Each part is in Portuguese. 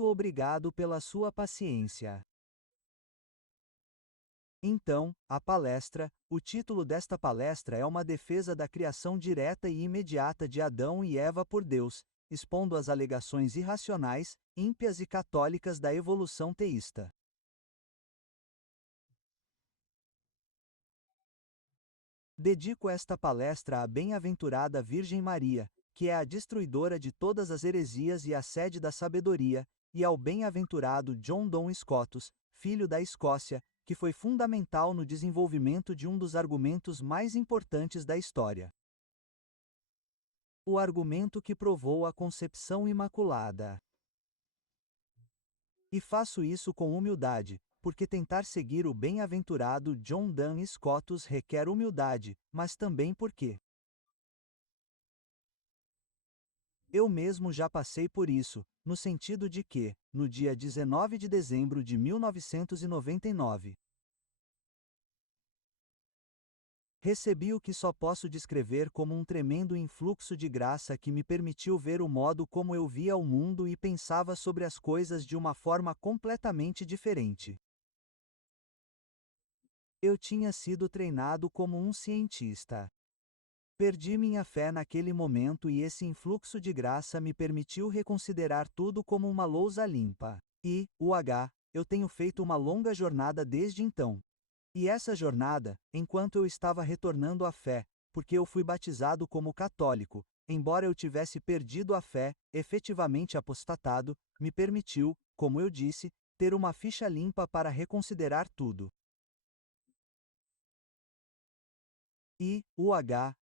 Muito obrigado pela sua paciência. Então, a palestra, o título desta palestra é uma defesa da criação direta e imediata de Adão e Eva por Deus, expondo as alegações irracionais, ímpias e católicas da evolução teísta. Dedico esta palestra à bem-aventurada Virgem Maria, que é a destruidora de todas as heresias e a sede da sabedoria, e ao bem-aventurado John Donne Scotus, filho da Escócia, que foi fundamental no desenvolvimento de um dos argumentos mais importantes da história. O argumento que provou a concepção imaculada. E faço isso com humildade, porque tentar seguir o bem-aventurado John Donne Scotus requer humildade, mas também porque eu mesmo já passei por isso, no sentido de que, no dia 19 de dezembro de 1999, recebi o que só posso descrever como um tremendo influxo de graça que me permitiu ver o modo como eu via o mundo e pensava sobre as coisas de uma forma completamente diferente. Eu tinha sido treinado como um cientista. Perdi minha fé naquele momento e esse influxo de graça me permitiu reconsiderar tudo como uma lousa limpa. Eu tenho feito uma longa jornada desde então. E essa jornada, enquanto eu estava retornando à fé, porque eu fui batizado como católico, embora eu tivesse perdido a fé, efetivamente apostatado, me permitiu, como eu disse, ter uma ficha limpa para reconsiderar tudo.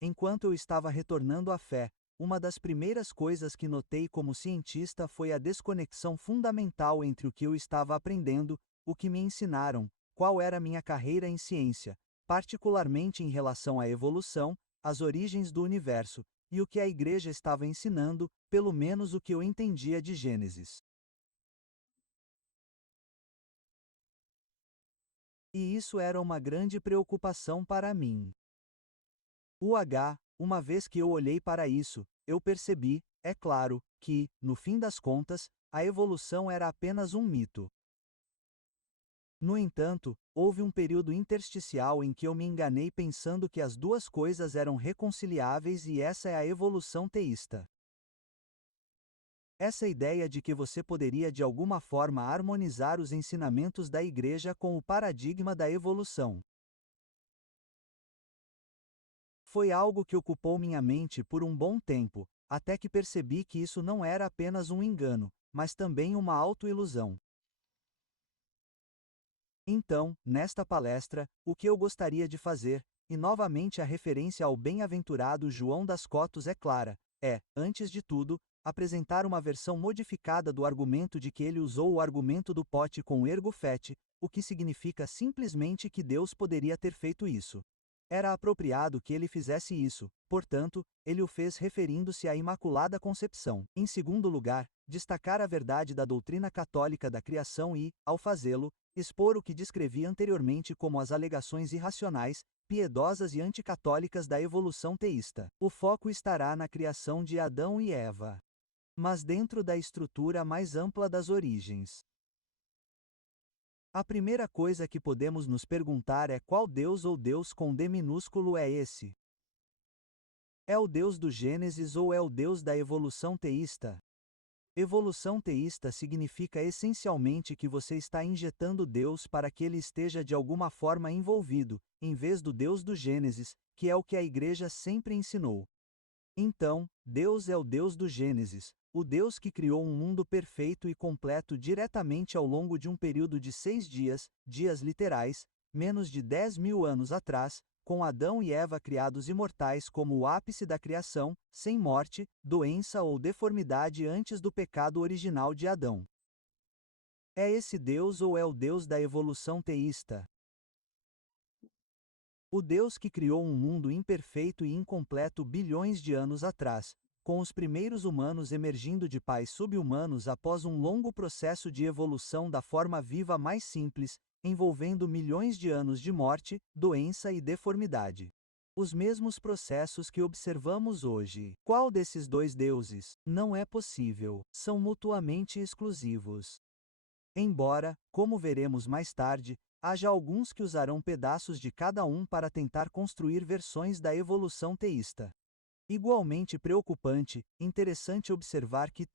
Enquanto eu estava retornando à fé, uma das primeiras coisas que notei como cientista foi a desconexão fundamental entre o que eu estava aprendendo, o que me ensinaram, qual era minha carreira em ciência, particularmente em relação à evolução, as origens do universo, e o que a Igreja estava ensinando, pelo menos o que eu entendia de Gênesis. E isso era uma grande preocupação para mim. Uma vez que eu olhei para isso, eu percebi, é claro, que, no fim das contas, a evolução era apenas um mito. No entanto, houve um período intersticial em que eu me enganei pensando que as duas coisas eram reconciliáveis e essa é a evolução teísta. Essa ideia de que você poderia de alguma forma harmonizar os ensinamentos da Igreja com o paradigma da evolução. Foi algo que ocupou minha mente por um bom tempo, até que percebi que isso não era apenas um engano, mas também uma autoilusão. Então, nesta palestra, o que eu gostaria de fazer, e novamente a referência ao bem-aventurado João das Cotos é clara, antes de tudo, apresentar uma versão modificada do argumento de que ele usou o argumento do pote com ergo feti, o que significa simplesmente que Deus poderia ter feito isso. Era apropriado que ele fizesse isso, portanto, ele o fez referindo-se à Imaculada Concepção. Em segundo lugar, destacar a verdade da doutrina católica da criação e, ao fazê-lo, expor o que descrevi anteriormente como as alegações irracionais, piedosas e anticatólicas da evolução teísta. O foco estará na criação de Adão e Eva, mas dentro da estrutura mais ampla das origens. A primeira coisa que podemos nos perguntar é qual Deus ou Deus com D minúsculo é esse? É o Deus do Gênesis ou é o Deus da evolução teísta? Evolução teísta significa essencialmente que você está injetando Deus para que ele esteja de alguma forma envolvido, em vez do Deus do Gênesis, que é o que a Igreja sempre ensinou. Então, Deus é o Deus do Gênesis, o Deus que criou um mundo perfeito e completo diretamente ao longo de um período de 6 dias, dias literais, menos de 10.000 anos atrás, com Adão e Eva criados imortais como o ápice da criação, sem morte, doença ou deformidade antes do pecado original de Adão. É esse Deus ou é o Deus da evolução teísta? O Deus que criou um mundo imperfeito e incompleto bilhões de anos atrás, com os primeiros humanos emergindo de pais subhumanos após um longo processo de evolução da forma viva mais simples, envolvendo milhões de anos de morte, doença e deformidade. Os mesmos processos que observamos hoje. Qual desses dois deuses? Não é possível. São mutuamente exclusivos. Embora, como veremos mais tarde, haja alguns que usarão pedaços de cada um para tentar construir versões da evolução teísta. Igualmente preocupante, interessante observar que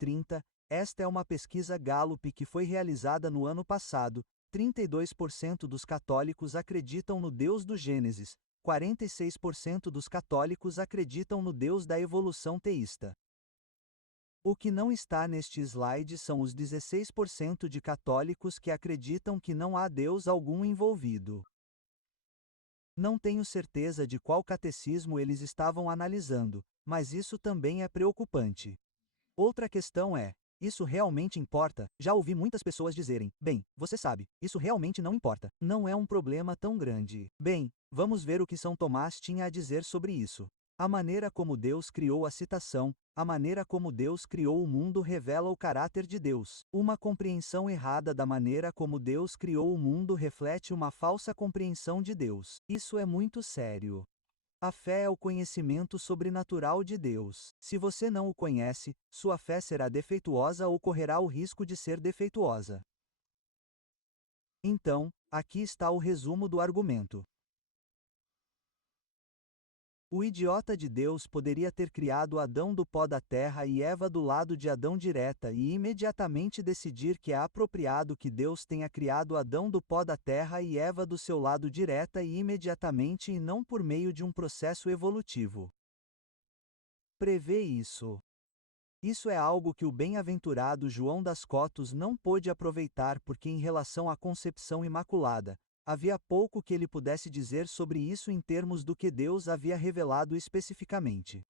esta é uma pesquisa Gallup que foi realizada no ano passado. 32% dos católicos acreditam no Deus do Gênesis, 46% dos católicos acreditam no Deus da evolução teísta. O que não está neste slide são os 16% de católicos que acreditam que não há Deus algum envolvido. Não tenho certeza de qual catecismo eles estavam analisando, mas isso também é preocupante. Outra questão é: isso realmente importa? Já ouvi muitas pessoas dizerem: bem, você sabe, isso realmente não importa, não é um problema tão grande. Bem, vamos ver o que São Tomás tinha a dizer sobre isso. A maneira como Deus criou a citação, a maneira como Deus criou o mundo revela o caráter de Deus. Uma compreensão errada da maneira como Deus criou o mundo reflete uma falsa compreensão de Deus. Isso é muito sério. A fé é o conhecimento sobrenatural de Deus. Se você não o conhece, sua fé será defeituosa ou correrá o risco de ser defeituosa. Então, aqui está o resumo do argumento. O idiota de Deus poderia ter criado Adão do pó da terra e Eva do lado de Adão direta e imediatamente decidir que é apropriado que Deus tenha criado Adão do pó da terra e Eva do seu lado direta e imediatamente e não por meio de um processo evolutivo. Prevê isso. Isso é algo que o bem-aventurado João das Cotos não pôde aproveitar porque em relação à concepção imaculada, havia pouco que ele pudesse dizer sobre isso em termos do que Deus havia revelado especificamente.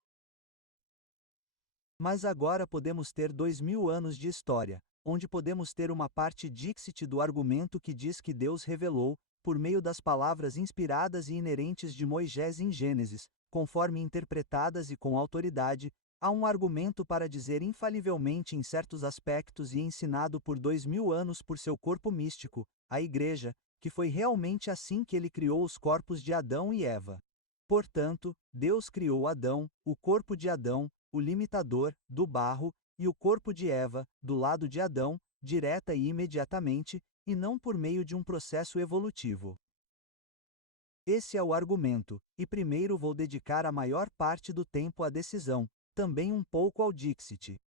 Mas agora podemos ter 2000 anos de história, onde podemos ter uma parte dixit do argumento que diz que Deus revelou, por meio das palavras inspiradas e inerentes de Moisés em Gênesis, conforme interpretadas e com autoridade, há um argumento para dizer infalivelmente em certos aspectos e ensinado por 2000 anos por seu corpo místico, a Igreja, que foi realmente assim que ele criou os corpos de Adão e Eva. Portanto, Deus criou Adão, o corpo de Adão, o limitador, do barro, e o corpo de Eva, do lado de Adão, direta e imediatamente, e não por meio de um processo evolutivo. Esse é o argumento, e primeiro vou dedicar a maior parte do tempo à decisão, também um pouco ao Dixit.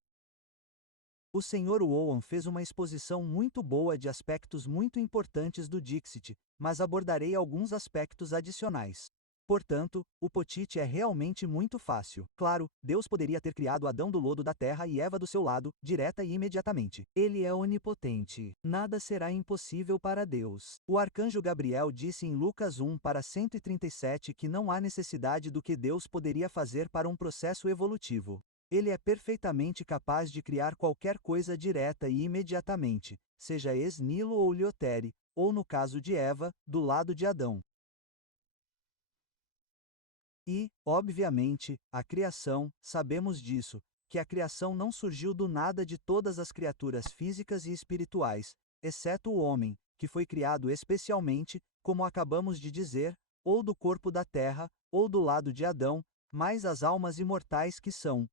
O Sr. Owen fez uma exposição muito boa de aspectos muito importantes do Dixit, mas abordarei alguns aspectos adicionais. Portanto, o Potite é realmente muito fácil. Claro, Deus poderia ter criado Adão do lodo da terra e Eva do seu lado, direta e imediatamente. Ele é onipotente. Nada será impossível para Deus. O arcanjo Gabriel disse em Lucas 1 para 137 que não há necessidade do que Deus poderia fazer para um processo evolutivo. Ele é perfeitamente capaz de criar qualquer coisa direta e imediatamente, seja ex nihilo ou liotere, ou no caso de Eva, do lado de Adão. E, obviamente, a criação, sabemos disso, que a criação não surgiu do nada de todas as criaturas físicas e espirituais, exceto o homem, que foi criado especialmente, como acabamos de dizer, ou do corpo da terra, ou do lado de Adão, mas as almas imortais que são,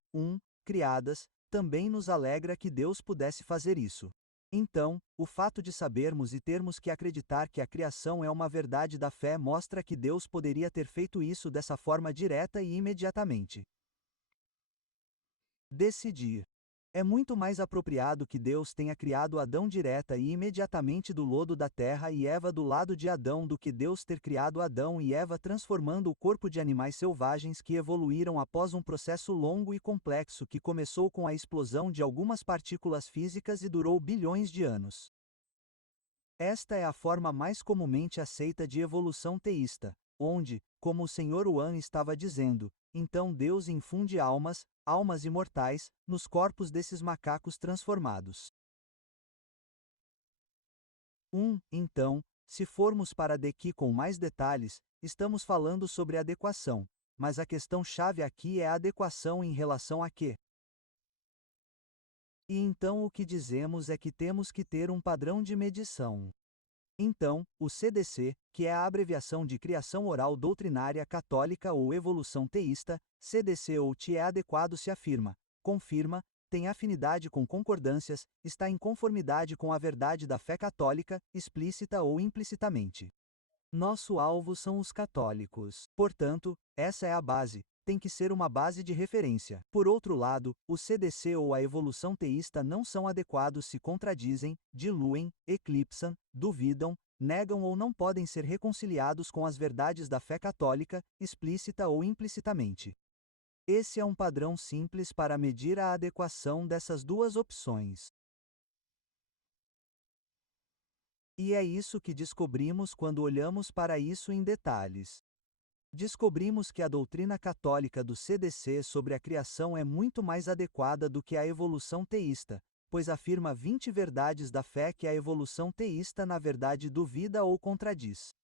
criadas, também nos alegra que Deus pudesse fazer isso. Então, o fato de sabermos e termos que acreditar que a criação é uma verdade da fé mostra que Deus poderia ter feito isso dessa forma direta e imediatamente. Decidir. É muito mais apropriado que Deus tenha criado Adão direta e imediatamente do lodo da terra e Eva do lado de Adão do que Deus ter criado Adão e Eva transformando o corpo de animais selvagens que evoluíram após um processo longo e complexo que começou com a explosão de algumas partículas físicas e durou bilhões de anos. Esta é a forma mais comumente aceita de evolução teísta, onde, como o Sr. Wan estava dizendo, então Deus infunde almas imortais, nos corpos desses macacos transformados. Então, se formos para daqui com mais detalhes, estamos falando sobre adequação, mas a questão-chave aqui é a adequação em relação a quê? E então o que dizemos é que temos que ter um padrão de medição. Então, o CDC, que é a abreviação de Criação Oral Doutrinária Católica ou Evolução Teísta, CDC ou TE é adequado se afirma, confirma, tem afinidade com concordâncias, está em conformidade com a verdade da fé católica, explícita ou implicitamente. Nosso alvo são os católicos. Portanto, essa é a base, tem que ser uma base de referência. Por outro lado, o CDC ou a evolução teísta não são adequados se contradizem, diluem, eclipsam, duvidam, negam ou não podem ser reconciliados com as verdades da fé católica, explícita ou implicitamente. Esse é um padrão simples para medir a adequação dessas duas opções. E é isso que descobrimos quando olhamos para isso em detalhes. Descobrimos que a doutrina católica do CDC sobre a criação é muito mais adequada do que a evolução teísta, pois afirma 20 verdades da fé que a evolução teísta na verdade duvida ou contradiz.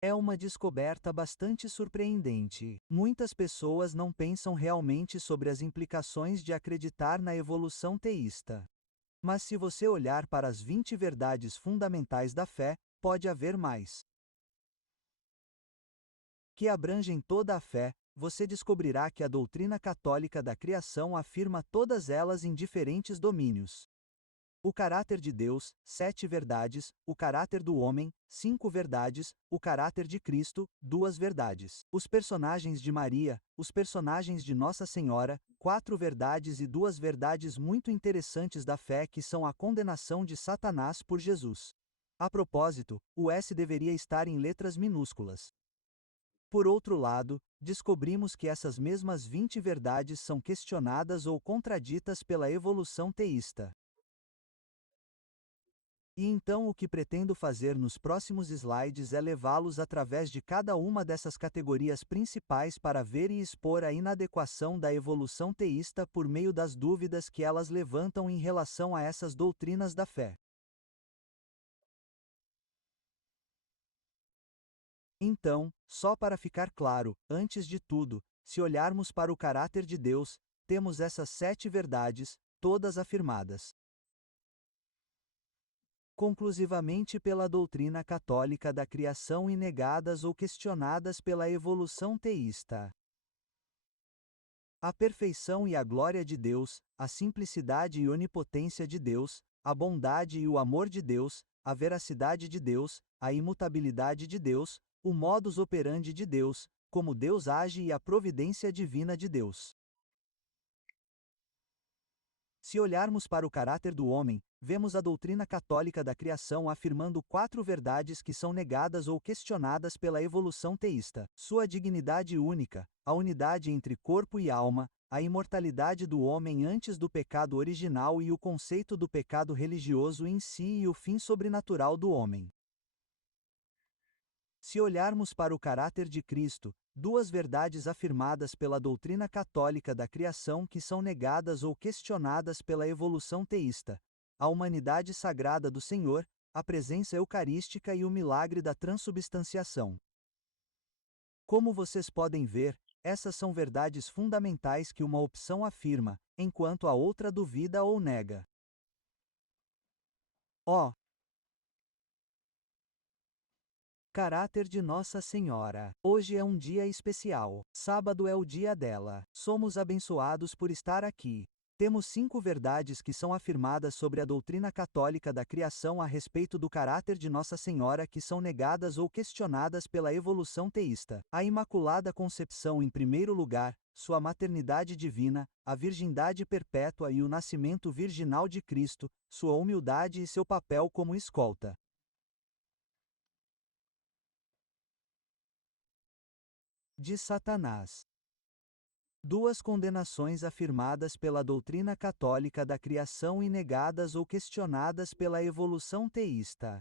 É uma descoberta bastante surpreendente. Muitas pessoas não pensam realmente sobre as implicações de acreditar na evolução teísta. Mas se você olhar para as 20 verdades fundamentais da fé, pode haver mais. Que abrangem toda a fé, você descobrirá que a doutrina católica da criação afirma todas elas em diferentes domínios. O caráter de Deus, 7 verdades, o caráter do homem, 5 verdades, o caráter de Cristo, 2 verdades. Os personagens de Maria, os personagens de Nossa Senhora, 4 verdades e 2 verdades muito interessantes da fé que são a condenação de Satanás por Jesus. A propósito, o S deveria estar em letras minúsculas. Por outro lado, descobrimos que essas mesmas 20 verdades são questionadas ou contraditas pela evolução teísta. E então o que pretendo fazer nos próximos slides é levá-los através de cada uma dessas categorias principais para ver e expor a inadequação da evolução teísta por meio das dúvidas que elas levantam em relação a essas doutrinas da fé. Então, só para ficar claro, antes de tudo, se olharmos para o caráter de Deus, temos essas 7 verdades, todas afirmadas conclusivamente pela doutrina católica da criação e negadas ou questionadas pela evolução teísta. A perfeição e a glória de Deus, a simplicidade e onipotência de Deus, a bondade e o amor de Deus, a veracidade de Deus, a imutabilidade de Deus, o modus operandi de Deus, como Deus age e a providência divina de Deus. Se olharmos para o caráter do homem, vemos a doutrina católica da criação afirmando 4 verdades que são negadas ou questionadas pela evolução teísta: sua dignidade única, a unidade entre corpo e alma, a imortalidade do homem antes do pecado original e o conceito do pecado religioso em si e o fim sobrenatural do homem. Se olharmos para o caráter de Cristo, 2 verdades afirmadas pela doutrina católica da criação que são negadas ou questionadas pela evolução teísta: a humanidade sagrada do Senhor, a presença eucarística e o milagre da transubstanciação. Como vocês podem ver, essas são verdades fundamentais que uma opção afirma, enquanto a outra duvida ou nega. Ó, caráter de Nossa Senhora. Hoje é um dia especial. Sábado é o dia dela. Somos abençoados por estar aqui. Temos 5 verdades que são afirmadas sobre a doutrina católica da criação a respeito do caráter de Nossa Senhora que são negadas ou questionadas pela evolução teísta. A Imaculada Concepção em primeiro lugar, sua maternidade divina, a virgindade perpétua e o nascimento virginal de Cristo, sua humildade e seu papel como escolta de Satanás. 2 condenações afirmadas pela doutrina católica da criação e negadas ou questionadas pela evolução teísta.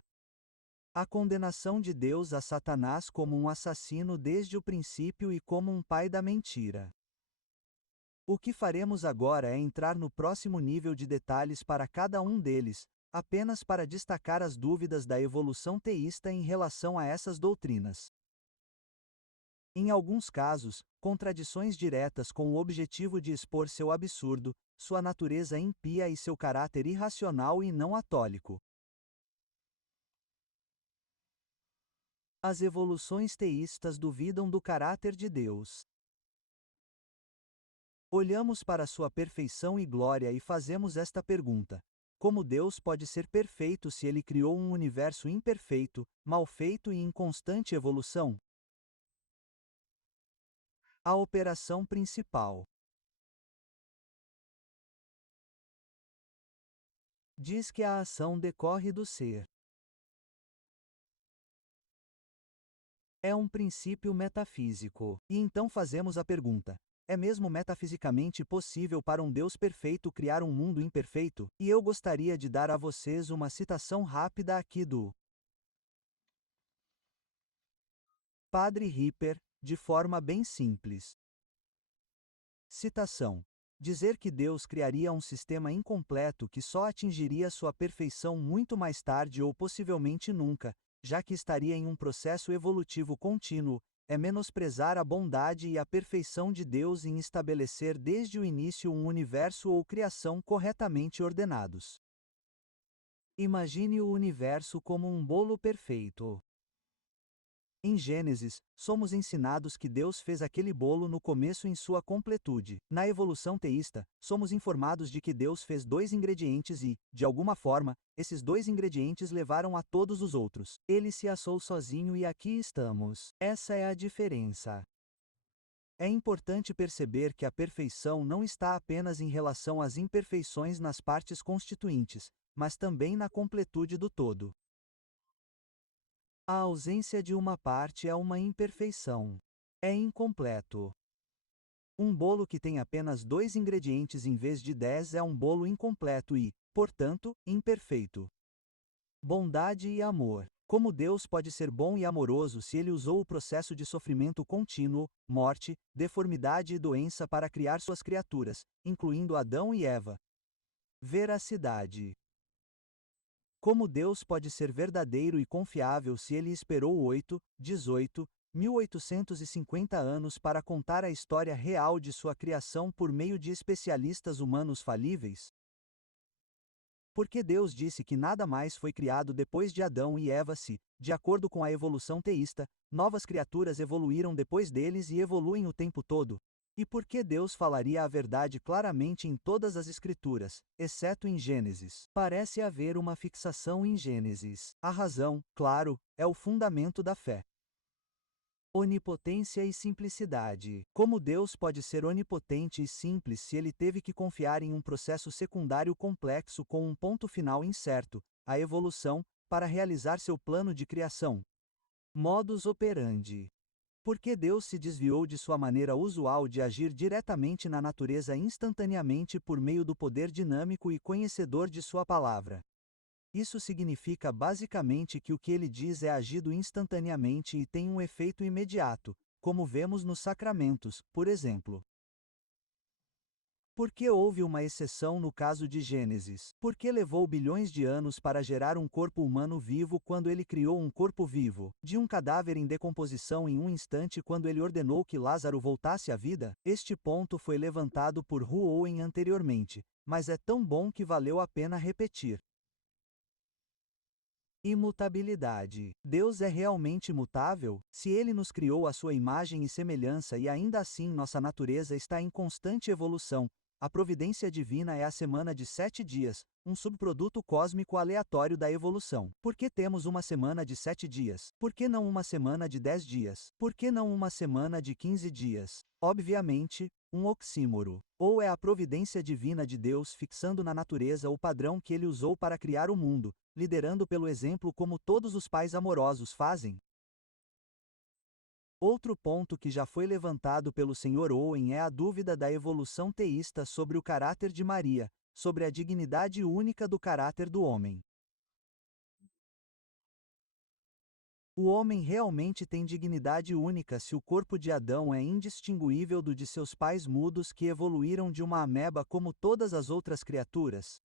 A condenação de Deus a Satanás como um assassino desde o princípio e como um pai da mentira. O que faremos agora é entrar no próximo nível de detalhes para cada um deles, apenas para destacar as dúvidas da evolução teísta em relação a essas doutrinas. Em alguns casos, contradições diretas com o objetivo de expor seu absurdo, sua natureza impia e seu caráter irracional e não atólico. As evoluções teístas duvidam do caráter de Deus. Olhamos para sua perfeição e glória e fazemos esta pergunta: como Deus pode ser perfeito se ele criou um universo imperfeito, mal feito e em constante evolução? A operação principal diz que a ação decorre do ser. É um princípio metafísico. E então fazemos a pergunta: é mesmo metafisicamente possível para um Deus perfeito criar um mundo imperfeito? E eu gostaria de dar a vocês uma citação rápida aqui do Padre Ripper, de forma bem simples. Citação: dizer que Deus criaria um sistema incompleto que só atingiria sua perfeição muito mais tarde ou possivelmente nunca, já que estaria em um processo evolutivo contínuo, é menosprezar a bondade e a perfeição de Deus em estabelecer desde o início um universo ou criação corretamente ordenados. Imagine o universo como um bolo perfeito. Em Gênesis, somos ensinados que Deus fez aquele bolo no começo em sua completude. Na evolução teísta, somos informados de que Deus fez dois ingredientes e, de alguma forma, esses dois ingredientes levaram a todos os outros. Ele se assou sozinho e aqui estamos. Essa é a diferença. É importante perceber que a perfeição não está apenas em relação às imperfeições nas partes constituintes, mas também na completude do todo. A ausência de uma parte é uma imperfeição. É incompleto. Um bolo que tem apenas 2 ingredientes em vez de 10 é um bolo incompleto e, portanto, imperfeito. Bondade e amor. Como Deus pode ser bom e amoroso se ele usou o processo de sofrimento contínuo, morte, deformidade e doença para criar suas criaturas, incluindo Adão e Eva? Veracidade. Como Deus pode ser verdadeiro e confiável se ele esperou 8, 18, 1850 anos para contar a história real de sua criação por meio de especialistas humanos falíveis? Porque Deus disse que nada mais foi criado depois de Adão e Eva se, de acordo com a evolução teísta, novas criaturas evoluíram depois deles e evoluem o tempo todo? E por que Deus falaria a verdade claramente em todas as Escrituras, exceto em Gênesis? Parece haver uma fixação em Gênesis. A razão, claro, é o fundamento da fé. Onipotência e simplicidade. Como Deus pode ser onipotente e simples se ele teve que confiar em um processo secundário complexo com um ponto final incerto, a evolução, para realizar seu plano de criação? Modus operandi. Por que Deus se desviou de sua maneira usual de agir diretamente na natureza instantaneamente por meio do poder dinâmico e conhecedor de sua palavra? Isso significa basicamente que o que ele diz é agido instantaneamente e tem um efeito imediato, como vemos nos sacramentos, por exemplo. Por que houve uma exceção no caso de Gênesis? Por que levou bilhões de anos para gerar um corpo humano vivo quando ele criou um corpo vivo, de um cadáver em decomposição em um instante quando ele ordenou que Lázaro voltasse à vida? Este ponto foi levantado por Hu Owen anteriormente, mas é tão bom que valeu a pena repetir. Imutabilidade. Deus é realmente imutável? Se ele nos criou à sua imagem e semelhança e ainda assim nossa natureza está em constante evolução, a providência divina é a semana de 7 dias, um subproduto cósmico aleatório da evolução. Por que temos uma semana de 7 dias? Por que não uma semana de 10 dias? Por que não uma semana de 15 dias? Obviamente, um oxímoro. Ou é a providência divina de Deus fixando na natureza o padrão que ele usou para criar o mundo, liderando pelo exemplo como todos os pais amorosos fazem? Outro ponto que já foi levantado pelo Sr. Owen é a dúvida da evolução teísta sobre o caráter de Maria, sobre a dignidade única do caráter do homem. O homem realmente tem dignidade única se o corpo de Adão é indistinguível do de seus pais mudos que evoluíram de uma ameba como todas as outras criaturas?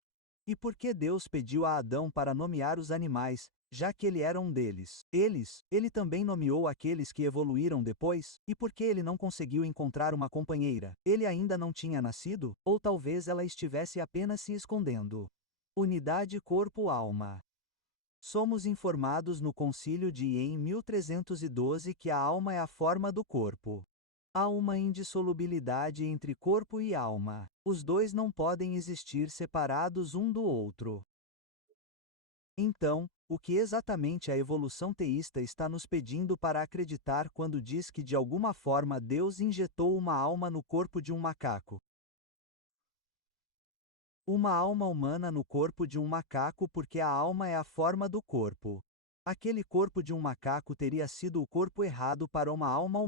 E por que Deus pediu a Adão para nomear os animais, já que ele era um deles? Ele também nomeou aqueles que evoluíram depois? E por que ele não conseguiu encontrar uma companheira? Ele ainda não tinha nascido? Ou talvez ela estivesse apenas se escondendo? Unidade corpo-alma. Somos informados no Concílio de em 1312 que a alma é a forma do corpo. Há uma indissolubilidade entre corpo e alma. Os dois não podem existir separados um do outro. Então, o que exatamente a evolução teísta está nos pedindo para acreditar quando diz que de alguma forma Deus injetou uma alma no corpo de um macaco? Uma alma humana no corpo de um macaco porque a alma é a forma do corpo. Aquele corpo de um macaco teria sido o corpo errado para uma alma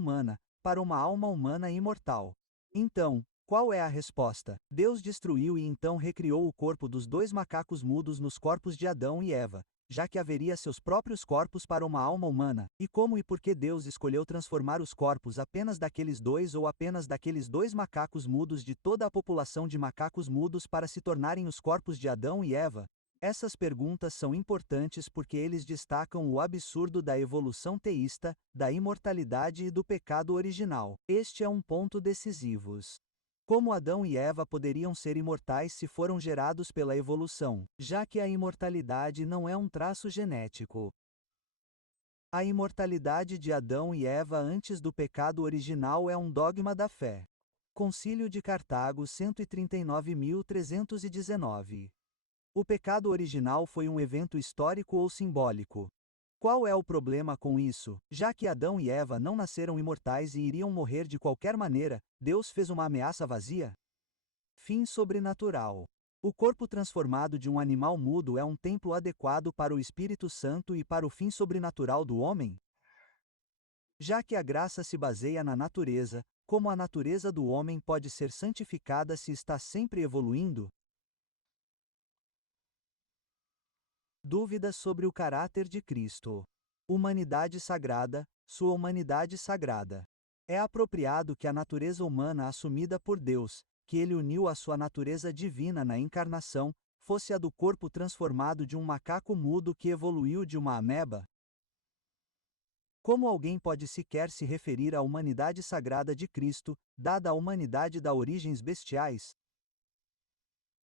humana imortal. Então, qual é a resposta? Deus destruiu e então recriou o corpo dos dois macacos mudos nos corpos de Adão e Eva, já que haveria seus próprios corpos para uma alma humana. E como e por que Deus escolheu transformar os corpos apenas daqueles dois ou apenas daqueles dois macacos mudos de toda a população de macacos mudos para se tornarem os corpos de Adão e Eva? Essas perguntas são importantes porque eles destacam o absurdo da evolução teísta, da imortalidade e do pecado original. Este é um ponto decisivo. Como Adão e Eva poderiam ser imortais se foram gerados pela evolução, já que a imortalidade não é um traço genético? A imortalidade de Adão e Eva antes do pecado original é um dogma da fé. Concílio de Cartago 139.319. O pecado original foi um evento histórico ou simbólico? Qual é o problema com isso? Já que Adão e Eva não nasceram imortais e iriam morrer de qualquer maneira, Deus fez uma ameaça vazia? Fim sobrenatural. O corpo transformado de um animal mudo é um templo adequado para o Espírito Santo e para o fim sobrenatural do homem? Já que a graça se baseia na natureza, como a natureza do homem pode ser santificada se está sempre evoluindo? Dúvidas sobre o caráter de Cristo. Humanidade sagrada, sua humanidade sagrada. É apropriado que a natureza humana assumida por Deus, que ele uniu à sua natureza divina na encarnação, fosse a do corpo transformado de um macaco mudo que evoluiu de uma ameba? Como alguém pode sequer se referir à humanidade sagrada de Cristo, dada a humanidade das origens bestiais?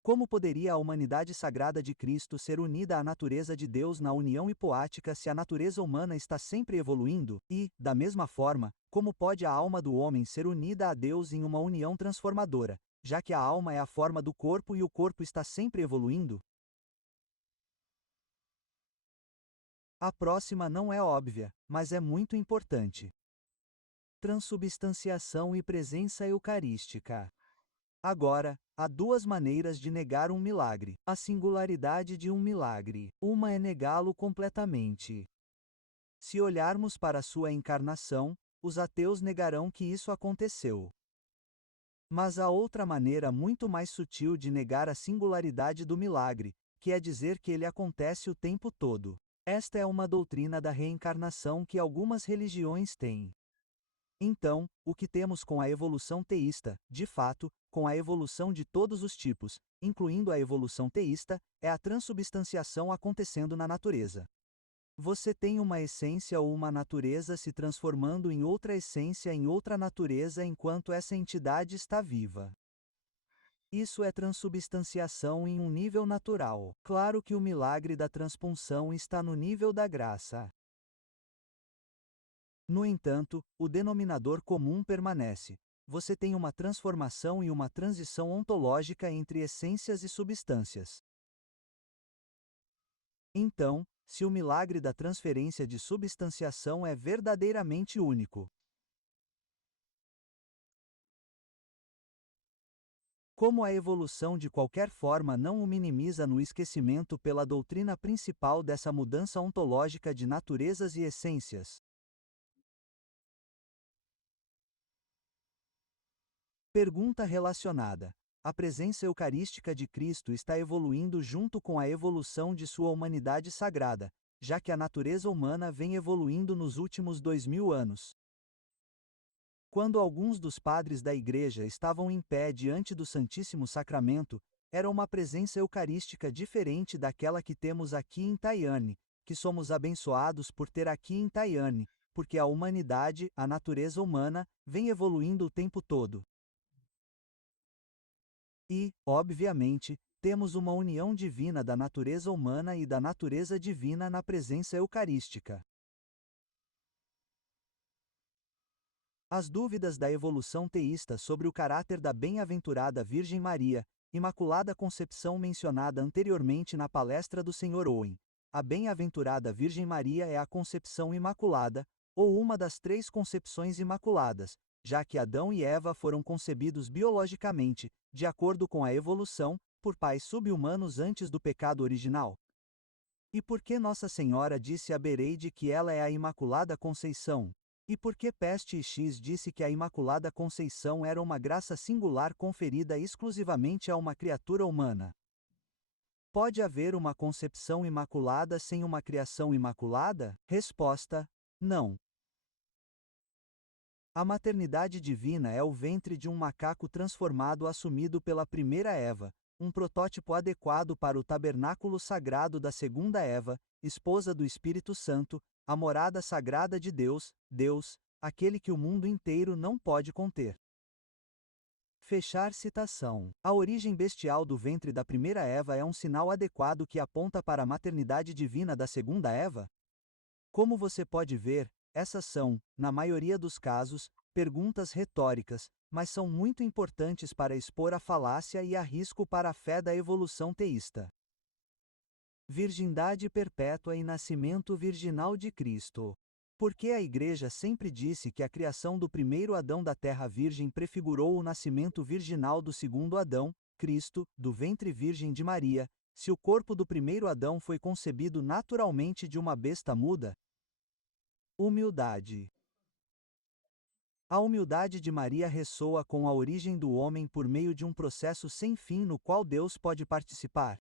Como poderia a humanidade sagrada de Cristo ser unida à natureza de Deus na união hipoática se a natureza humana está sempre evoluindo? E, da mesma forma, como pode a alma do homem ser unida a Deus em uma união transformadora, já que a alma é a forma do corpo e o corpo está sempre evoluindo? A próxima não é óbvia, mas é muito importante. Transubstanciação e presença eucarística. Agora, há duas maneiras de negar um milagre. A singularidade de um milagre. Uma é negá-lo completamente. Se olharmos para sua encarnação, os ateus negarão que isso aconteceu. Mas há outra maneira muito mais sutil de negar a singularidade do milagre, que é dizer que ele acontece o tempo todo. Esta é uma doutrina da reencarnação que algumas religiões têm. Então, o que temos com a evolução teísta, de fato, com a evolução de todos os tipos, incluindo a evolução teísta, é a transubstanciação acontecendo na natureza. Você tem uma essência ou uma natureza se transformando em outra essência em outra natureza enquanto essa entidade está viva. Isso é transubstanciação em um nível natural. Claro que o milagre da transpunção está no nível da graça. No entanto, o denominador comum permanece. Você tem uma transformação e uma transição ontológica entre essências e substâncias. Então, se o milagre da transferência de substanciação é verdadeiramente único, como a evolução de qualquer forma não o minimiza no esquecimento pela doutrina principal dessa mudança ontológica de naturezas e essências? Pergunta relacionada. A presença eucarística de Cristo está evoluindo junto com a evolução de sua humanidade sagrada, já que a natureza humana vem evoluindo nos últimos 2000 anos. Quando alguns dos padres da Igreja estavam em pé diante do Santíssimo Sacramento, era uma presença eucarística diferente daquela que temos aqui em Taiane, que somos abençoados por ter aqui em Taiane, porque a humanidade, a natureza humana, vem evoluindo o tempo todo. E, obviamente, Temos uma união divina da natureza humana e da natureza divina na presença eucarística. As dúvidas da evolução teísta sobre o caráter da bem-aventurada Virgem Maria, Imaculada Concepção mencionada anteriormente na palestra do Sr. Owen. A bem-aventurada Virgem Maria é a concepção imaculada, ou uma das três concepções imaculadas, já que Adão e Eva foram concebidos biologicamente, de acordo com a evolução, por pais sub-humanos antes do pecado original. E por que Nossa Senhora disse a Bereide que ela é a Imaculada Conceição? E por que Peste X disse que a Imaculada Conceição era uma graça singular conferida exclusivamente a uma criatura humana? Pode haver uma concepção imaculada sem uma criação imaculada? Resposta: não. A maternidade divina é o ventre de um macaco transformado assumido pela primeira Eva, um protótipo adequado para o tabernáculo sagrado da segunda Eva, esposa do Espírito Santo, a morada sagrada de Deus, Deus, aquele que o mundo inteiro não pode conter. Fechar citação. A origem bestial do ventre da primeira Eva é um sinal adequado que aponta para a maternidade divina da segunda Eva? Como você pode ver, essas são, na maioria dos casos, perguntas retóricas, mas são muito importantes para expor a falácia e a risco para a fé da evolução teísta. Virgindade perpétua e nascimento virginal de Cristo. Porque a Igreja sempre disse que a criação do primeiro Adão da terra virgem prefigurou o nascimento virginal do segundo Adão, Cristo, do ventre virgem de Maria, se o corpo do primeiro Adão foi concebido naturalmente de uma besta muda? Humildade. A humildade de Maria ressoa com a origem do homem por meio de um processo sem fim no qual Deus pode participar.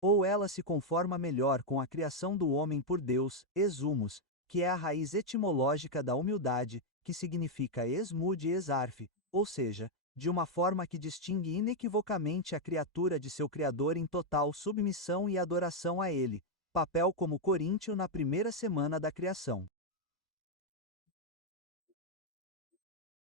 Ou ela se conforma melhor com a criação do homem por Deus, exhumus, que é a raiz etimológica da humildade, que significa esmud e exarfe, ou seja, de uma forma que distingue inequivocamente a criatura de seu Criador em total submissão e adoração a ele, papel como coríntio na primeira semana da criação.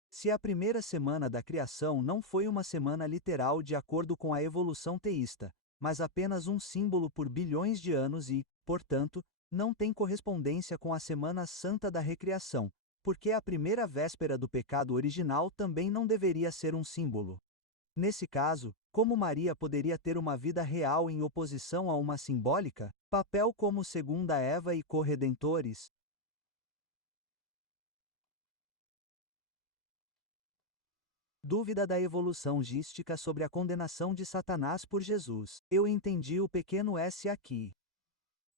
Se a primeira semana da criação não foi uma semana literal de acordo com a evolução teísta, mas apenas um símbolo por bilhões de anos e, portanto, não tem correspondência com a Semana Santa da Recriação, porque a primeira véspera do pecado original também não deveria ser um símbolo. Nesse caso, como Maria poderia ter uma vida real em oposição a uma simbólica? Papel como segunda Eva e corredentores? Dúvida da evolução gística sobre a condenação de Satanás por Jesus. Eu entendi o pequeno S aqui.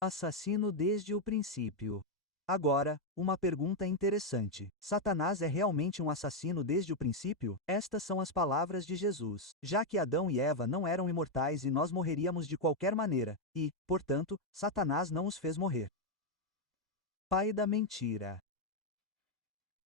Assassino desde o princípio. Agora, uma pergunta interessante. Satanás é realmente um assassino desde o princípio? Estas são as palavras de Jesus. Já que Adão e Eva não eram imortais e nós morreríamos de qualquer maneira, e, portanto, Satanás não os fez morrer. Pai da mentira.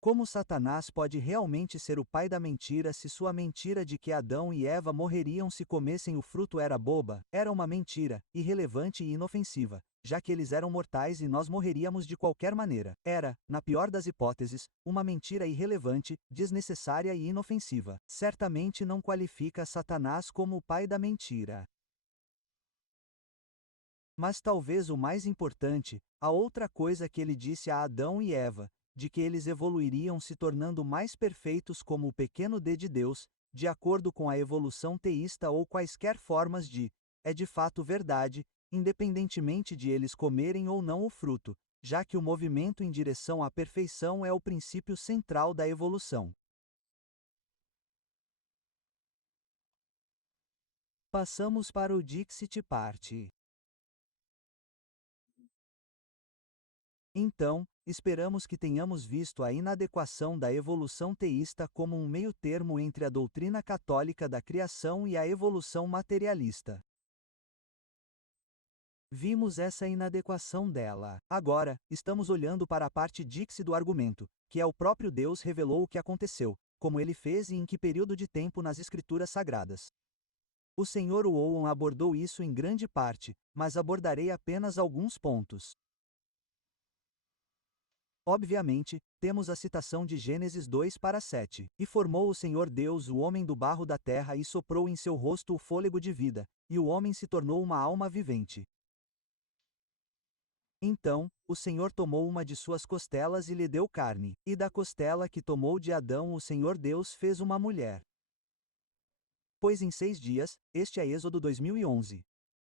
Como Satanás pode realmente ser o pai da mentira se sua mentira de que Adão e Eva morreriam se comessem o fruto era boba, era uma mentira, irrelevante e inofensiva, já que eles eram mortais e nós morreríamos de qualquer maneira. Era, na pior das hipóteses, uma mentira irrelevante, desnecessária e inofensiva. Certamente não qualifica Satanás como o pai da mentira. Mas talvez o mais importante, a outra coisa que ele disse a Adão e Eva, de que eles evoluiriam se tornando mais perfeitos como o pequeno D de Deus, de acordo com a evolução teísta ou quaisquer formas é de fato verdade, independentemente de eles comerem ou não o fruto, já que o movimento em direção à perfeição é o princípio central da evolução. Passamos para o Dixit Parte. Então, esperamos que tenhamos visto a inadequação da evolução teísta como um meio-termo entre a doutrina católica da criação e a evolução materialista. Vimos essa inadequação dela. Agora, estamos olhando para a parte dixi do argumento, que é o próprio Deus revelou o que aconteceu, como ele fez e em que período de tempo nas Escrituras Sagradas. O Sr. Owen abordou isso em grande parte, mas abordarei apenas alguns pontos. Obviamente, temos a citação de Gênesis 2:7. E formou o Senhor Deus o homem do barro da terra e soprou em seu rosto o fôlego de vida, e o homem se tornou uma alma vivente. Então, o Senhor tomou uma de suas costelas e lhe deu carne, e da costela que tomou de Adão o Senhor Deus fez uma mulher. Pois em 6 dias, este é Êxodo 2011.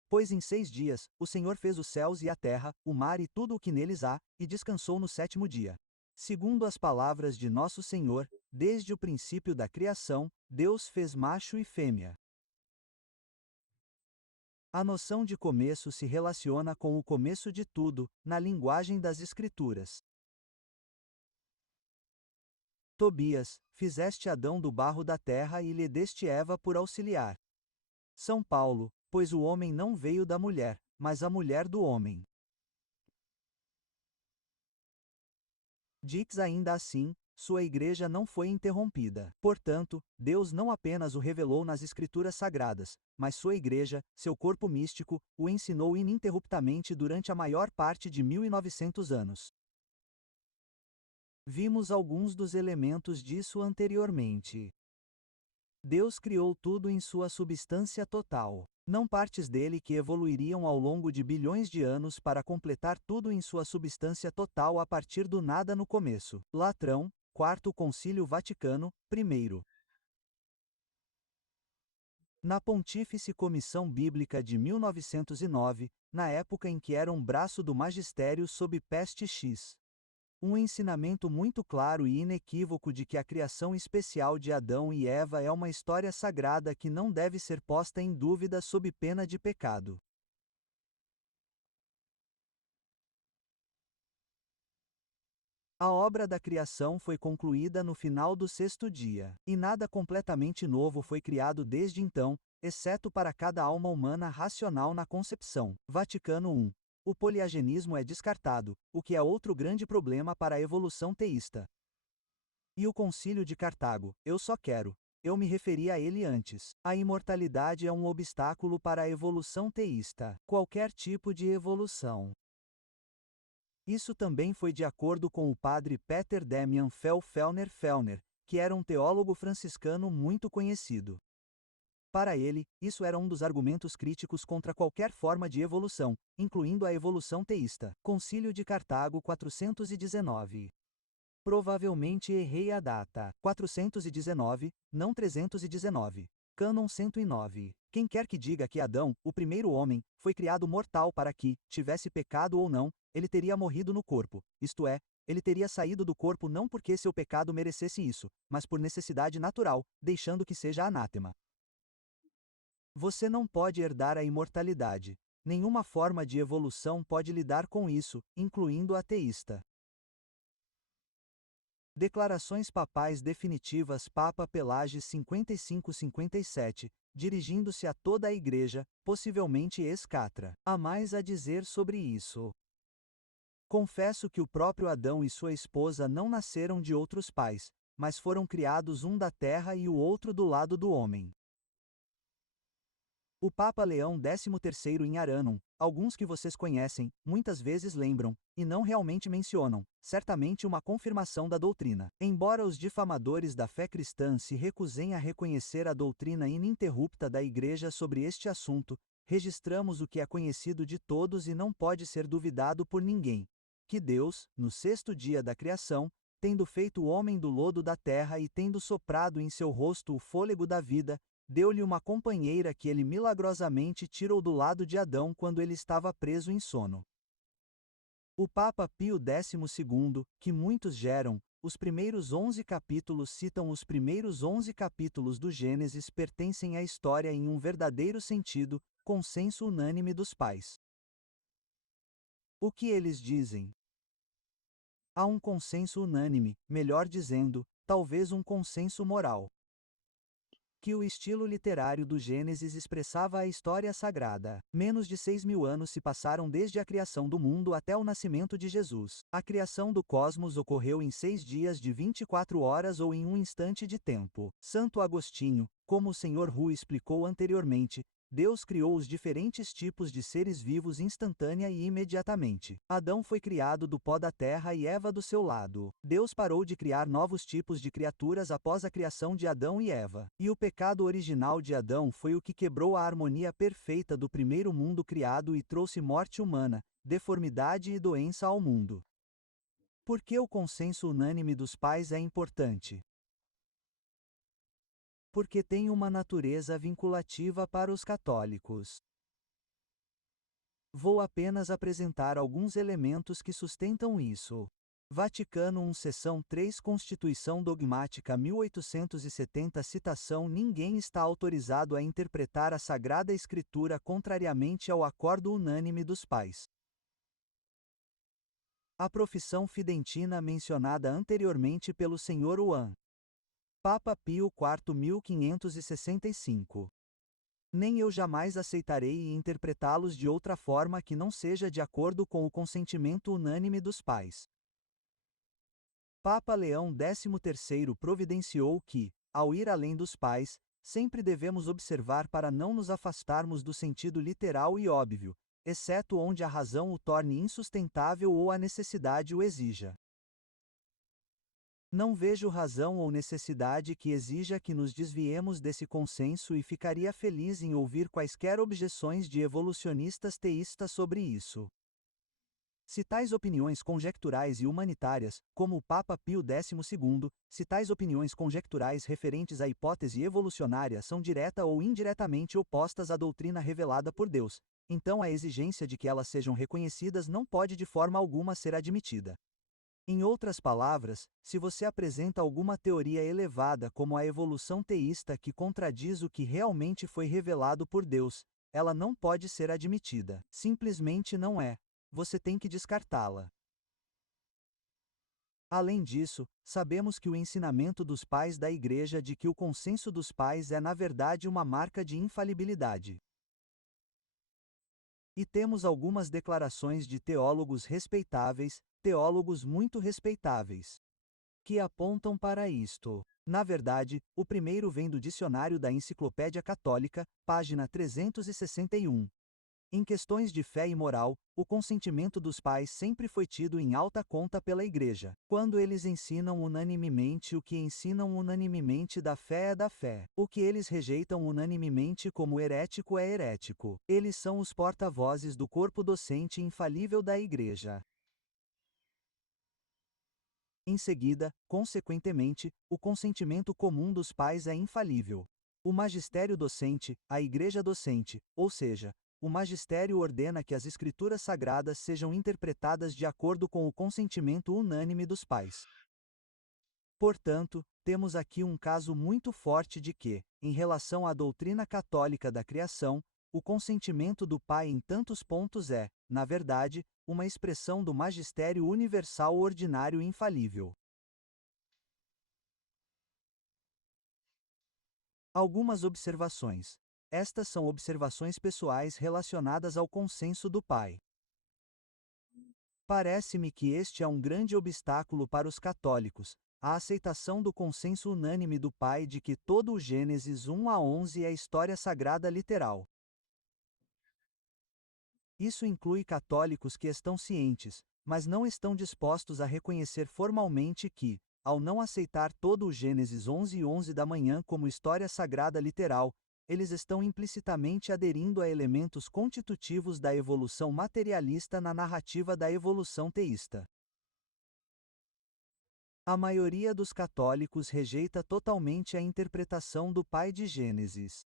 Pois em 6 dias, o Senhor fez os céus e a terra, o mar e tudo o que neles há, e descansou no 7º dia. Segundo as palavras de nosso Senhor, desde o princípio da criação, Deus fez macho e fêmea. A noção de começo se relaciona com o começo de tudo, na linguagem das Escrituras. Tobias, fizeste Adão do barro da terra e lhe deste Eva por auxiliar. São Paulo, pois o homem não veio da mulher, mas a mulher do homem. Diz ainda assim, sua igreja não foi interrompida. Portanto, Deus não apenas o revelou nas Escrituras Sagradas, mas sua igreja, seu corpo místico, o ensinou ininterruptamente durante a maior parte de 1900 anos. Vimos alguns dos elementos disso anteriormente. Deus criou tudo em sua substância total. Não partes dele que evoluiriam ao longo de bilhões de anos para completar tudo em sua substância total a partir do nada no começo. Latrão, Quarto Concílio Vaticano, I. Na Pontífice Comissão Bíblica de 1909, na época em que era um braço do magistério sob peste X. Um ensinamento muito claro e inequívoco de que a criação especial de Adão e Eva é uma história sagrada que não deve ser posta em dúvida sob pena de pecado. A obra da criação foi concluída no final do 6º dia, e nada completamente novo foi criado desde então, exceto para cada alma humana racional na concepção. Vaticano I. O poliagenismo é descartado, o que é outro grande problema para a evolução teísta. E o Concílio de Cartago, eu me referi a ele antes. A imortalidade é um obstáculo para a evolução teísta. Qualquer tipo de evolução. Isso também foi de acordo com o padre Peter Damian Fellner, que era um teólogo franciscano muito conhecido. Para ele, isso era um dos argumentos críticos contra qualquer forma de evolução, incluindo a evolução teísta. Concílio de Cartago 419. Provavelmente errei a data. 419, não 319. Cânon 109. Quem quer que diga que Adão, o primeiro homem, foi criado mortal para que, tivesse pecado ou não, ele teria morrido no corpo, isto é, ele teria saído do corpo não porque seu pecado merecesse isso, mas por necessidade natural, deixando que seja anátema. Você não pode herdar a imortalidade. Nenhuma forma de evolução pode lidar com isso, incluindo a teísta. Declarações papais definitivas Papa Pelage 55-57, dirigindo-se a toda a Igreja, possivelmente ex-catra. Há mais a dizer sobre isso. Confesso que o próprio Adão e sua esposa não nasceram de outros pais, mas foram criados um da terra e o outro do lado do homem. O Papa Leão XIII em Aranum, alguns que vocês conhecem, muitas vezes lembram, e não realmente mencionam, certamente uma confirmação da doutrina. Embora os difamadores da fé cristã se recusem a reconhecer a doutrina ininterrupta da Igreja sobre este assunto, registramos o que é conhecido de todos e não pode ser duvidado por ninguém: que Deus, no 6º dia da criação, tendo feito o homem do lodo da terra e tendo soprado em seu rosto o fôlego da vida, deu-lhe uma companheira que ele milagrosamente tirou do lado de Adão quando ele estava preso em sono. O Papa Pio XII, que muitos geram, os primeiros 11 capítulos citam os primeiros 11 capítulos do Gênesis pertencem à história em um verdadeiro sentido, consenso unânime dos pais. O que eles dizem? Há um consenso unânime, melhor dizendo, talvez um consenso moral, que o estilo literário do Gênesis expressava a história sagrada. Menos de 6.000 anos se passaram desde a criação do mundo até o nascimento de Jesus. A criação do cosmos ocorreu em 6 dias de 24 horas ou em um instante de tempo. Santo Agostinho, como o Sr. Hu explicou anteriormente, Deus criou os diferentes tipos de seres vivos instantânea e imediatamente. Adão foi criado do pó da terra e Eva do seu lado. Deus parou de criar novos tipos de criaturas após a criação de Adão e Eva. E o pecado original de Adão foi o que quebrou a harmonia perfeita do primeiro mundo criado e trouxe morte humana, deformidade e doença ao mundo. Por que o consenso unânime dos pais é importante? Porque tem uma natureza vinculativa para os católicos. Vou apenas apresentar alguns elementos que sustentam isso. Vaticano I, seção 3, Constituição Dogmática 1870. Citação: ninguém está autorizado a interpretar a Sagrada Escritura contrariamente ao acordo unânime dos pais. A profissão fidentina mencionada anteriormente pelo Sr. Juan Papa Pio IV 1565. Nem eu jamais aceitarei interpretá-los de outra forma que não seja de acordo com o consentimento unânime dos pais. Papa Leão XIII providenciou que, ao ir além dos pais, sempre devemos observar para não nos afastarmos do sentido literal e óbvio, exceto onde a razão o torne insustentável ou a necessidade o exija. Não vejo razão ou necessidade que exija que nos desviemos desse consenso e ficaria feliz em ouvir quaisquer objeções de evolucionistas teístas sobre isso. Se tais opiniões conjecturais e humanitárias, como o Papa Pio XII, se tais opiniões conjecturais referentes à hipótese evolucionária são direta ou indiretamente opostas à doutrina revelada por Deus, então a exigência de que elas sejam reconhecidas não pode de forma alguma ser admitida. Em outras palavras, se você apresenta alguma teoria elevada como a evolução teísta que contradiz o que realmente foi revelado por Deus, ela não pode ser admitida. Simplesmente não é. Você tem que descartá-la. Além disso, sabemos que o ensinamento dos pais da Igreja de que o consenso dos pais é na verdade uma marca de infalibilidade. E temos algumas declarações de teólogos respeitáveis, teólogos muito respeitáveis, que apontam para isto. Na verdade, o primeiro vem do Dicionário da Enciclopédia Católica, página 361. Em questões de fé e moral, o consentimento dos pais sempre foi tido em alta conta pela Igreja. Quando eles ensinam unanimemente o que ensinam unanimemente da fé é da fé. O que eles rejeitam unanimemente como herético é herético. Eles são os porta-vozes do corpo docente infalível da Igreja. Em seguida, consequentemente, o consentimento comum dos pais é infalível. O magistério docente, a Igreja docente, ou seja, o magistério ordena que as Escrituras Sagradas sejam interpretadas de acordo com o consentimento unânime dos pais. Portanto, temos aqui um caso muito forte de que, em relação à doutrina católica da criação, o consentimento do pai em tantos pontos é, na verdade, uma expressão do magistério universal ordinário infalível. Algumas observações. Estas são observações pessoais relacionadas ao consenso do pai. Parece-me que este é um grande obstáculo para os católicos, a aceitação do consenso unânime do pai de que todo o Gênesis 1 a 11 é história sagrada literal. Isso inclui católicos que estão cientes, mas não estão dispostos a reconhecer formalmente que, ao não aceitar todo o Gênesis 11 e 11 da manhã como história sagrada literal, eles estão implicitamente aderindo a elementos constitutivos da evolução materialista na narrativa da evolução teísta. A maioria dos católicos rejeita totalmente a interpretação do pai de Gênesis.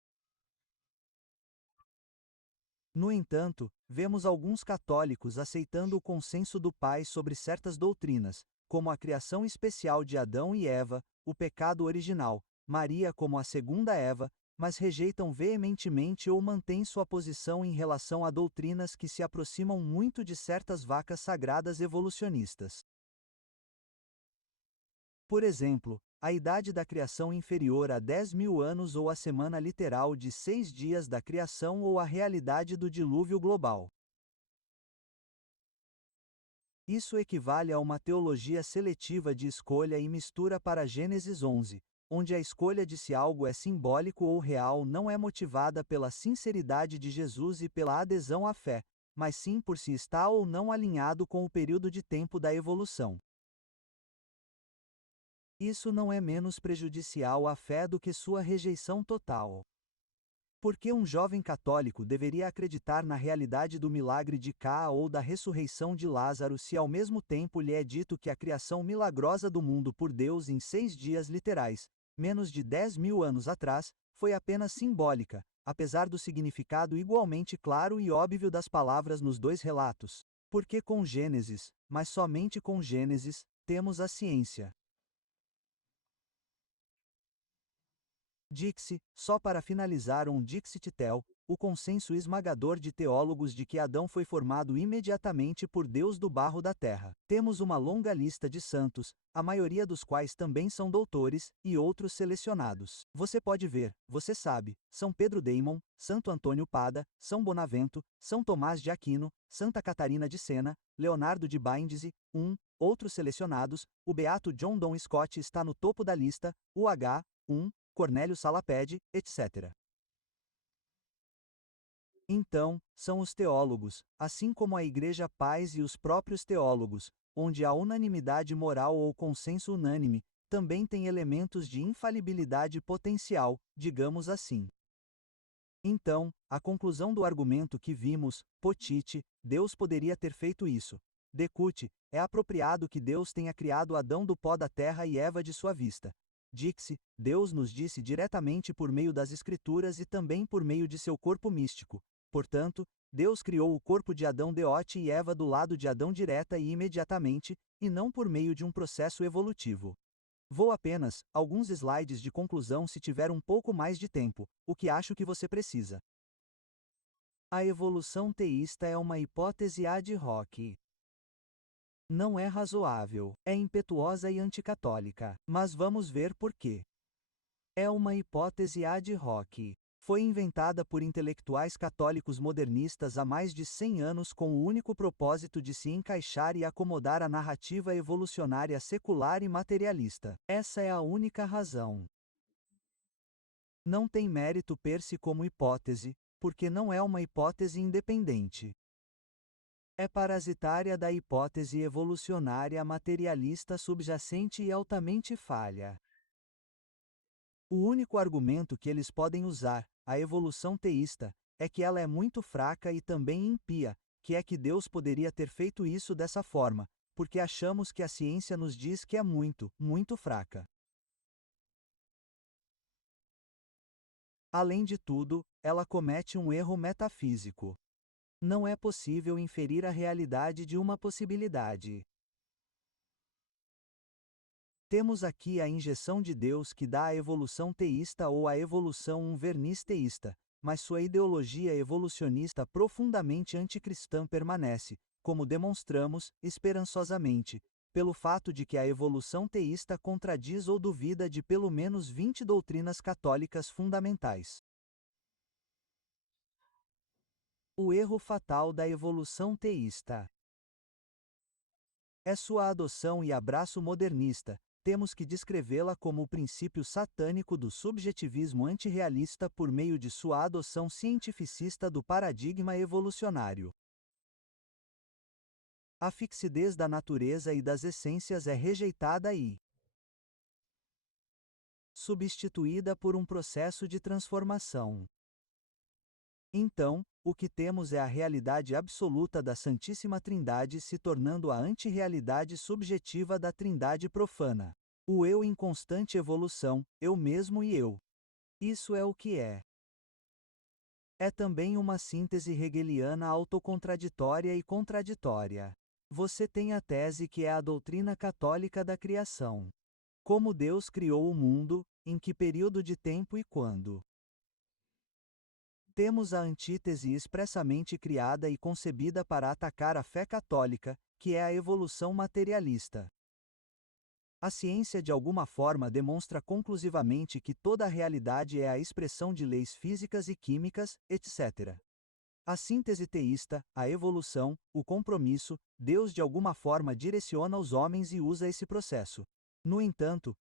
No entanto, vemos alguns católicos aceitando o consenso do pai sobre certas doutrinas, como a criação especial de Adão e Eva, o pecado original, Maria como a segunda Eva, mas rejeitam veementemente ou mantêm sua posição em relação a doutrinas que se aproximam muito de certas vacas sagradas evolucionistas. Por exemplo, a idade da criação inferior a 10.000 anos ou a semana literal de 6 dias da criação ou a realidade do dilúvio global. Isso equivale a uma teologia seletiva de escolha e mistura para Gênesis 11, onde a escolha de se algo é simbólico ou real não é motivada pela sinceridade de Jesus e pela adesão à fé, mas sim por se está ou não alinhado com o período de tempo da evolução. Isso não é menos prejudicial à fé do que sua rejeição total. Por que um jovem católico deveria acreditar na realidade do milagre de Cá ou da ressurreição de Lázaro se ao mesmo tempo lhe é dito que a criação milagrosa do mundo por Deus em 6 dias literais, menos de 10.000 anos atrás, foi apenas simbólica, apesar do significado igualmente claro e óbvio das palavras nos dois relatos? Porque com Gênesis, mas somente com Gênesis, temos a ciência. Dixi, só para finalizar um Dixit-tel, o consenso esmagador de teólogos de que Adão foi formado imediatamente por Deus do barro da terra. Temos uma longa lista de santos, a maioria dos quais também são doutores, e outros selecionados. Você pode ver, você sabe, São Pedro Daimon, Santo Antônio Pada, São Bonavento, São Tomás de Aquino, Santa Catarina de Sena, Leonardo de Brindisi, outros selecionados, o beato John Don Scott está no topo da lista, o H. Cornélio Salapede, etc. Então, são os teólogos, assim como a Igreja Pais e os próprios teólogos, onde a unanimidade moral ou consenso unânime, também tem elementos de infalibilidade potencial, digamos assim. Então, a conclusão do argumento que vimos, Potite, Deus poderia ter feito isso. Decute, é apropriado que Deus tenha criado Adão do pó da terra e Eva de sua vista. Dixi, Deus nos disse diretamente por meio das Escrituras e também por meio de seu corpo místico. Portanto, Deus criou o corpo de Adão Deote e Eva do lado de Adão direta e imediatamente, e não por meio de um processo evolutivo. Vou apenas, alguns slides de conclusão se tiver um pouco mais de tempo, o que acho que você precisa. A evolução teísta é uma hipótese ad hoc. Não é razoável, é impetuosa e anticatólica, mas vamos ver por quê. É uma hipótese ad hoc. Foi inventada por intelectuais católicos modernistas há mais de 100 anos com o único propósito de se encaixar e acomodar à narrativa evolucionária secular e materialista. Essa é a única razão. Não tem mérito per se como hipótese, porque não é uma hipótese independente. É parasitária da hipótese evolucionária materialista subjacente e altamente falha. O único argumento que eles podem usar, a evolução teísta, é que ela é muito fraca e também impia, que é que Deus poderia ter feito isso dessa forma, porque achamos que a ciência nos diz que é muito, muito fraca. Além de tudo, ela comete um erro metafísico. Não é possível inferir a realidade de uma possibilidade. Temos aqui a injeção de Deus que dá a evolução teísta ou a evolução um verniz teísta, mas sua ideologia evolucionista profundamente anticristã permanece, como demonstramos, esperançosamente, pelo fato de que a evolução teísta contradiz ou duvida de pelo menos 20 doutrinas católicas fundamentais. O erro fatal da evolução teísta é sua adoção e abraço modernista. Temos que descrevê-la como o princípio satânico do subjetivismo antirrealista por meio de sua adoção cientificista do paradigma evolucionário. A fixidez da natureza e das essências é rejeitada e substituída por um processo de transformação. Então, o que temos é a realidade absoluta da Santíssima Trindade se tornando a antirrealidade subjetiva da Trindade profana. O eu em constante evolução, eu mesmo e eu. Isso é o que é. É também uma síntese hegeliana autocontraditória e contraditória. Você tem a tese que é a doutrina católica da criação. Como Deus criou o mundo, em que período de tempo e quando. Temos a antítese expressamente criada e concebida para atacar a fé católica, que é a evolução materialista. A ciência de alguma forma demonstra conclusivamente que toda a realidade é a expressão de leis físicas e químicas, etc. A síntese teísta, a evolução, o compromisso, Deus de alguma forma direciona os homens e usa esse processo. No entanto,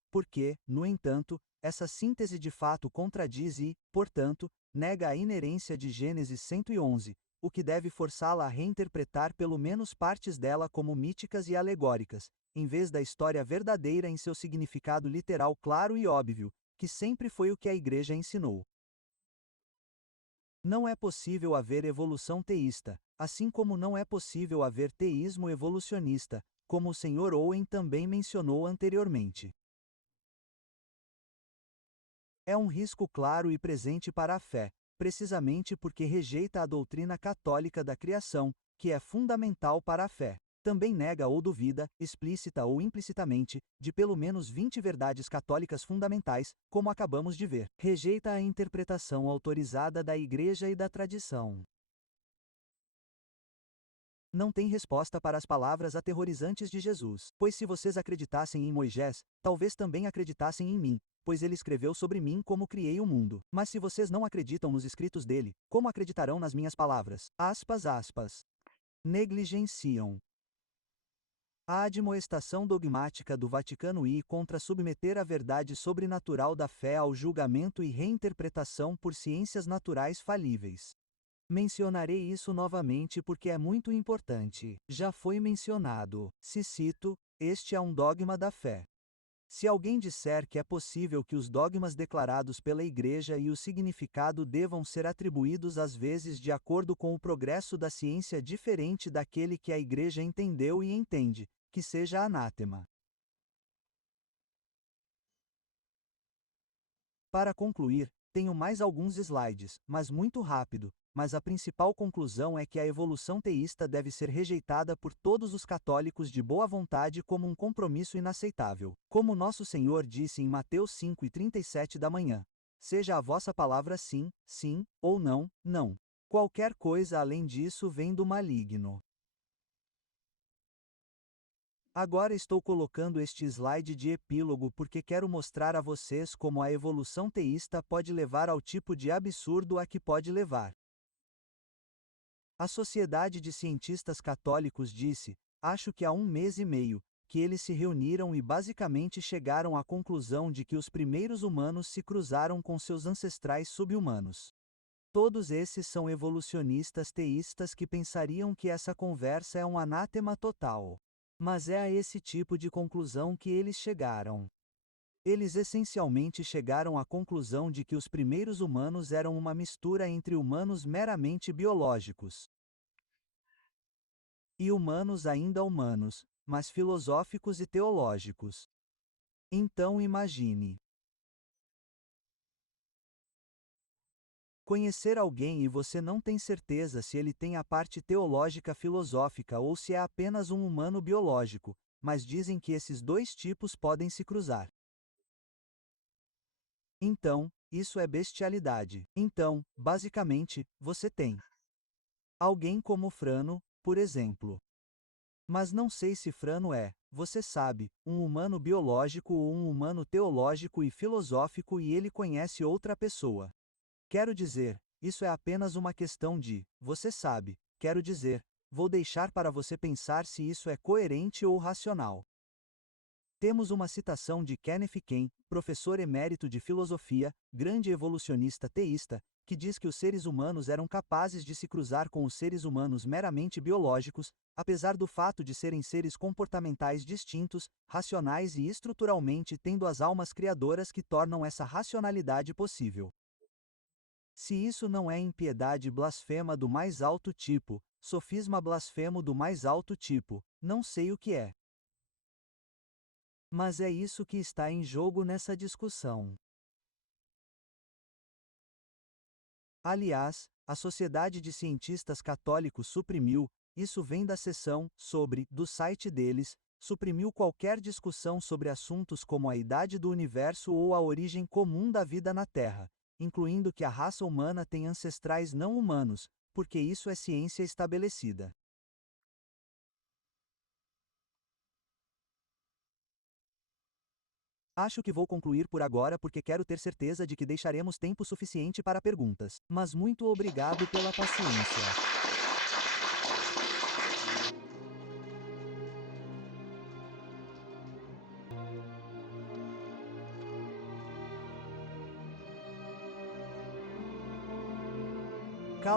Essa síntese de fato contradiz e, portanto, nega a inerência de Gênesis 111, o que deve forçá-la a reinterpretar pelo menos partes dela como míticas e alegóricas, em vez da história verdadeira em seu significado literal claro e óbvio, que sempre foi o que a Igreja ensinou. Não é possível haver evolução teísta, assim como não é possível haver teísmo evolucionista, como o Sr. Owen também mencionou anteriormente. É um risco claro e presente para a fé, precisamente porque rejeita a doutrina católica da criação, que é fundamental para a fé. Também nega ou duvida, explícita ou implicitamente, de pelo menos 20 verdades católicas fundamentais, como acabamos de ver. Rejeita a interpretação autorizada da Igreja e da tradição. Não tem resposta para as palavras aterrorizantes de Jesus. Pois se vocês acreditassem em Moisés, talvez também acreditassem em mim, pois ele escreveu sobre mim como criei o mundo. Mas se vocês não acreditam nos escritos dele, como acreditarão nas minhas palavras? Aspas, aspas. Negligenciam a admoestação dogmática do Vaticano I contra submeter a verdade sobrenatural da fé ao julgamento e reinterpretação por ciências naturais falíveis. Mencionarei isso novamente porque é muito importante. Já foi mencionado. Se cito, este é um dogma da fé. Se alguém disser que é possível que os dogmas declarados pela Igreja e o significado devam ser atribuídos às vezes de acordo com o progresso da ciência diferente daquele que a Igreja entendeu e entende, que seja anátema. Para concluir, tenho mais alguns slides, mas muito rápido, mas a principal conclusão é que a evolução teísta deve ser rejeitada por todos os católicos de boa vontade como um compromisso inaceitável. Como nosso Senhor disse em Mateus 5:37 da manhã: seja a vossa palavra sim, sim, ou não, não. Qualquer coisa além disso vem do maligno. Agora estou colocando este slide de epílogo porque quero mostrar a vocês como a evolução teísta pode levar ao tipo de absurdo a que pode levar. A Sociedade de Cientistas Católicos disse, acho que há 1 mês e meio, que eles se reuniram e basicamente chegaram à conclusão de que os primeiros humanos se cruzaram com seus ancestrais subhumanos. Todos esses são evolucionistas teístas que pensariam que essa conversa é um anátema total. Mas é a esse tipo de conclusão que eles chegaram. Eles essencialmente chegaram à conclusão de que os primeiros humanos eram uma mistura entre humanos meramente biológicos e humanos ainda humanos, mas filosóficos e teológicos. Então imagine conhecer alguém e você não tem certeza se ele tem a parte teológica filosófica ou se é apenas um humano biológico, mas dizem que esses dois tipos podem se cruzar. Então, isso é bestialidade. Então, basicamente, você tem alguém como Frano, por exemplo. Mas não sei se Frano é, você sabe, um humano biológico ou um humano teológico e filosófico e ele conhece outra pessoa. Quero dizer, isso é apenas uma questão de, você sabe, quero dizer, vou deixar para você pensar se isso é coerente ou racional. Temos uma citação de Kenneth Ken, professor emérito de filosofia, grande evolucionista teísta, que diz que os seres humanos eram capazes de se cruzar com os seres humanos meramente biológicos, apesar do fato de serem seres comportamentais distintos, racionais e estruturalmente tendo as almas criadoras que tornam essa racionalidade possível. Se isso não é impiedade blasfema do mais alto tipo, sofisma blasfemo do mais alto tipo, não sei o que é. Mas é isso que está em jogo nessa discussão. Aliás, a Sociedade de Cientistas Católicos suprimiu, isso vem da seção sobre do site deles, suprimiu qualquer discussão sobre assuntos como a idade do universo ou a origem comum da vida na Terra, incluindo que a raça humana tem ancestrais não humanos, porque isso é ciência estabelecida. Acho que vou concluir por agora porque quero ter certeza de que deixaremos tempo suficiente para perguntas. Mas muito obrigado pela paciência.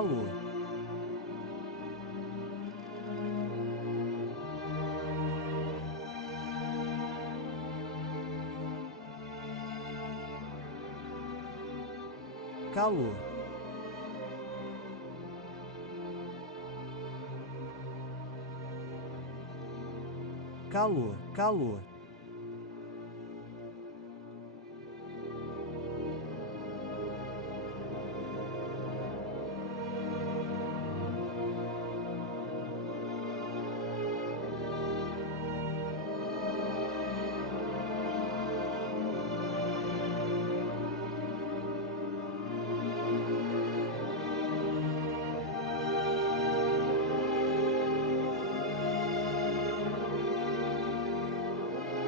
calor, calor, calor, calor,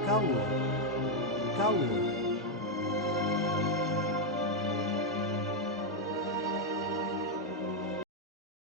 calor, calor.